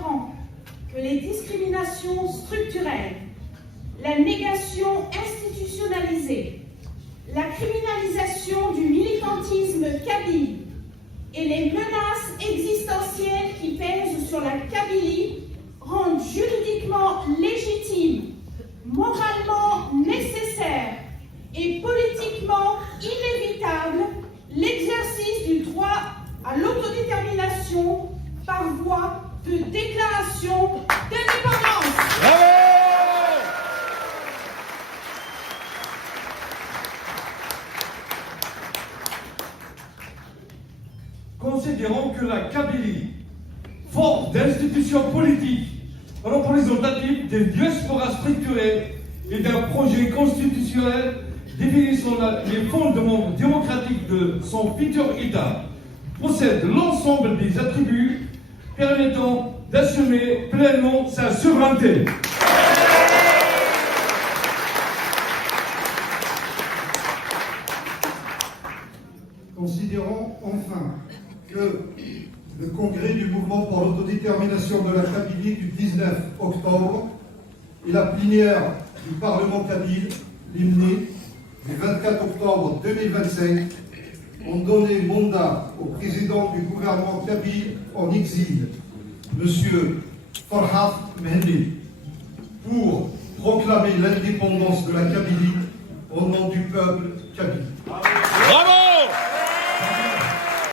considérant que les discriminations structurelles, la négation institutionnalisée, la criminalisation du militantisme kabyle et les menaces existentielles qui pèsent sur la Kabylie rendent juridiquement légitime, moralement nécessaire et politiquement inévitable l'exercice du droit à l'autodétermination par voie de déclaration d'indépendance. Considérons que la Kabylie, forte d'institutions politiques représentatives des diasporas structurées et d'un projet constitutionnel définissant les fondements démocratiques de son futur État, possède l'ensemble des attributs permettant d'assumer pleinement sa souveraineté. Considérons enfin que le congrès du mouvement pour l'autodétermination de la Kabylie du 19 octobre et la plénière du Parlement kabyle, l'hymne, du 24 octobre 2025, ont donné mandat au président du gouvernement kabyle en exil, M. Farhat Mehdi, pour proclamer l'indépendance de la Kabylie au nom du peuple kabyle. Bravo!